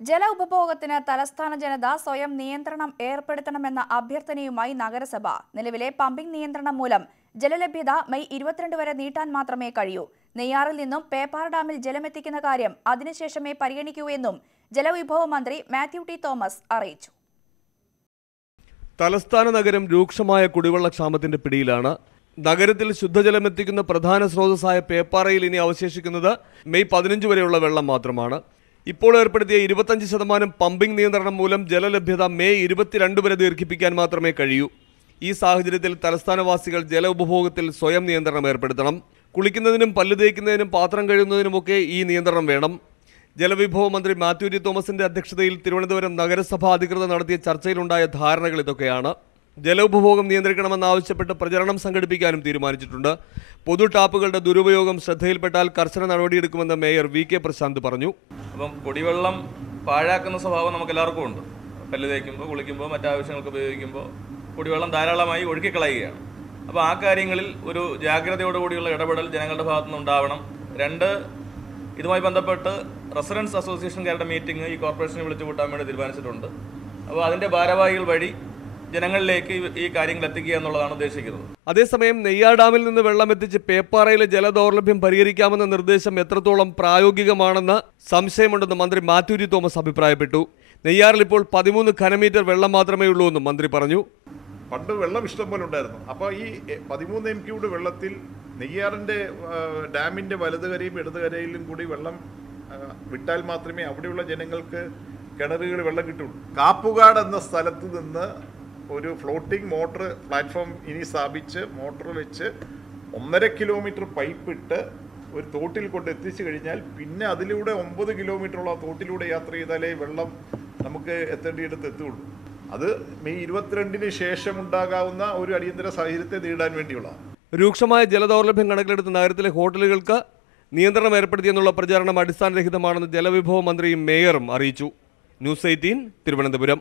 ജല ഉപഭോഗത്തിന് തലസ്ഥാന ജനത സ്വയം നിയന്ത്രണം ഏർപ്പെടുത്തണമെന്ന അഭ്യർത്ഥനയുമായി നഗരസഭ. നിലവിലെ പമ്പിംഗ് നിയന്ത്രണം മൂലം ജലലഭ്യത മെയ് 22 വരെ നീട്ടാൻ മാത്രമേ കഴിയൂ. നെയ്യാറിൽ നിന്നും പേപ്പാറ ഡാമിൽ ജലമെത്തിക്കുന്ന കാര്യം അതിനുശേഷമേ പരിഗണിക്കൂ എന്നും ജലവിഭവ മന്ത്രി മാത്യു ടി തോമസ് അറിയിച്ചു. തലസ്ഥാന നഗരം രൂക്ഷമായ കുടിവെള്ളക്ഷാമത്തിന്റെ പിടിയിലാണ്. നഗരത്തിൽ ശുദ്ധജലമെത്തിക്കുന്ന പ്രധാന സ്രോതസ്സായ പേപ്പാറയിൽ ഇനി അവശേഷിക്കുന്നത് മെയ് 15 വരെയുള്ള വെള്ളം മാത്രമാണ്. ഇപ്പോൾ ഏർപ്പെടുത്തിയ 25% പമ്പിംഗ് നിയന്ത്രണം മൂലം ജലലഭ്യത മെയ് 22 വരെ ദീർഘിപ്പിക്കാൻ മാത്രമേ കഴിയൂ. ഈ സാഹചര്യത്തിൽ തലസ്ഥാനവാസികൾ ജല ഉപഭോഗത്തിൽ സ്വയം നിയന്ത്രണം ഏർപ്പെടുത്തണം. കുളിക്കുന്നതിനും പല്ല് തേക്കുന്നതിനും പാത്രം കഴുകുന്നതിനുമൊക്കെ ഈ നിയന്ത്രണം വേണം. ജലവിഭവ മന്ത്രി മാത്യു ടി തോമസിന്റെ അധ്യക്ഷതയിൽ തിരുവനന്തപുരം നഗരസഭാ അധികൃതർ നടത്തിയ ചർച്ചയിലുണ്ടായ ധാരണകൾ ഇതൊക്കെയാണ്. ജല ഉപഭോഗം നിയന്ത്രിക്കണമെന്നാവശ്യപ്പെട്ട് പ്രചരണം സംഘടിപ്പിക്കാനും തീരുമാനിച്ചിട്ടുണ്ട്. പൊതു ടാപ്പുകളുടെ ദുരുപയോഗം ശ്രദ്ധയിൽപ്പെട്ടാൽ കർശന നടപടിയെടുക്കുമെന്ന് മേയർ വി കെ പ്രശാന്ത് പറഞ്ഞു. അപ്പം കുടിവെള്ളം പാഴാക്കുന്ന സ്വഭാവം നമുക്ക് എല്ലാവർക്കും ഉണ്ട്. പല്ല് തേക്കുമ്പോൾ, കുളിക്കുമ്പോൾ, മറ്റാവശ്യങ്ങൾക്ക് ഉപയോഗിക്കുമ്പോൾ കുടിവെള്ളം ധാരാളമായി ഒഴുക്കിക്കളയുകയാണ്. അപ്പോൾ ആ കാര്യങ്ങളിൽ ഒരു ജാഗ്രതയോടുകൂടിയുള്ള ഇടപെടൽ ജനങ്ങളുടെ ഭാഗത്തുനിന്ന് ഉണ്ടാവണം. 2, ഇതുമായി ബന്ധപ്പെട്ട് റെസിഡൻസ് അസോസിയേഷൻകാരുടെ മീറ്റിംഗ് ഈ കോർപ്പറേഷനെ വിളിച്ചു കൂട്ടാൻ വേണ്ടി തീരുമാനിച്ചിട്ടുണ്ട്. അപ്പോൾ അതിൻ്റെ ഭാരവാഹികൾ വഴി ജനങ്ങളിലേക്ക് ഈ കാര്യങ്ങൾ എത്തിക്കുക എന്നുള്ളതാണ് ഉദ്ദേശിക്കുന്നത്. അതേസമയം നെയ്യാർ ഡാമിൽ നിന്ന് വെള്ളം എത്തിച്ച് പേപ്പാറയിലെ ജലദൗർലഭ്യം പരിഹരിക്കാമെന്ന നിർദ്ദേശം എത്രത്തോളം പ്രായോഗികമാണെന്ന് സംശയമുണ്ടെന്ന് മന്ത്രി മാത്യു ടി തോമസ് അഭിപ്രായപ്പെട്ടു. നെയ്യാറിൽ ഇപ്പോൾ 13 ഘനമീറ്റർ വെള്ളം മാത്രമേ ഉള്ളൂ എന്നും മന്ത്രി പറഞ്ഞു. പണ്ട് വെള്ളം ഇഷ്ടം പോലെ ഉണ്ടായിരുന്നു. അപ്പോൾ ഈ 13 MQ വെള്ളത്തിൽ നെയ്യാറിൻ്റെ ഡാമിൻ്റെ വലതുകരയും ഇടതുകരയിലും കൂടി വെള്ളം വിട്ടാൽ മാത്രമേ അവിടെയുള്ള ജനങ്ങൾക്ക് കിണറുകൾ വെള്ളം കിട്ടുള്ളൂ. കാപ്പുകാട് എന്ന സ്ഥലത്ത് നിന്ന് ഒരു ഫ്ലോട്ടിംഗ് മോട്ടർ പ്ലാറ്റ്ഫോം ഇനി സ്ഥാപിച്ച് മോട്ടർ വെച്ച് 1.5 കിലോമീറ്റർ പൈപ്പ് ഇട്ട് ഒരു തോട്ടിൽ കൊണ്ട് എത്തിച്ചു കഴിഞ്ഞാൽ പിന്നെ അതിലൂടെ 9 കിലോമീറ്ററുള്ള തോട്ടിലൂടെ യാത്ര ചെയ്താലേ വെള്ളം നമുക്ക് എത്തേണ്ടിയിടത്ത് എത്തുകയുള്ളൂ. അത് മെയ് 22 ശേഷം ഉണ്ടാകാവുന്ന ഒരു അടിയന്തര സാഹചര്യത്തെ നേരിടാൻ വേണ്ടിയുള്ളതാണ്. രൂക്ഷമായ ജലദൗർലഭ്യം കണക്കിലെടുത്ത് നഗരത്തിലെ ഹോട്ടലുകൾക്ക് നിയന്ത്രണം ഏർപ്പെടുത്തിയെന്നുള്ള പ്രചാരണം അടിസ്ഥാനരഹിതമാണെന്ന് ജലവിഭവ മന്ത്രിയും മേയറും അറിയിച്ചു. ന്യൂസ് 18 തിരുവനന്തപുരം.